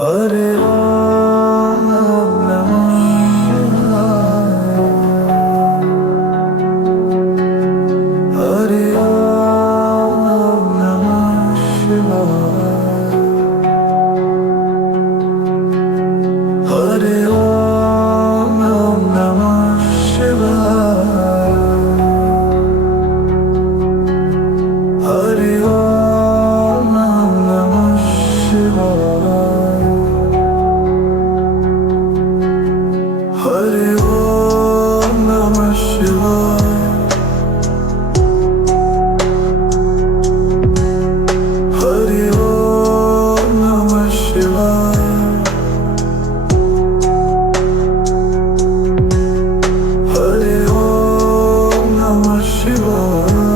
Hare Ram Namah Shivaya. Hare Ram Namah Shivaya. Hare Ram Namah Shivaya. Hare Ram Namah Shivaya. Hare Om Namah Shivaya. Hare Om Namah Shivaya. Hare Om Namah Shivaya.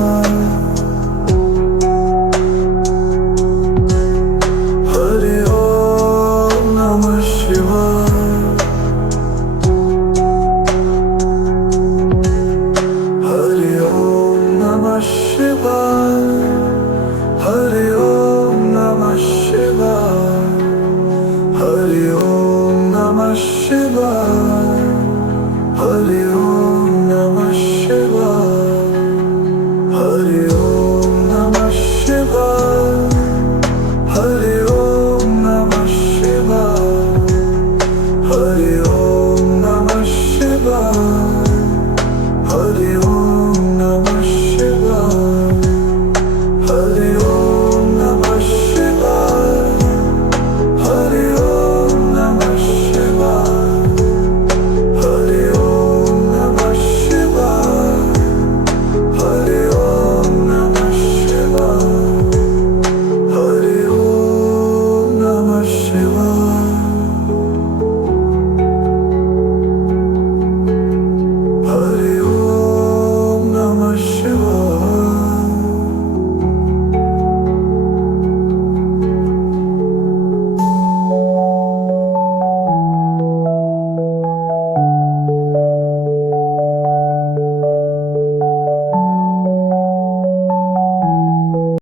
Hare Om Namah Shivaya. Hare Om Namah Shivaya. Hare Om Namah Shivaya. Hare Om Namah Shivaya.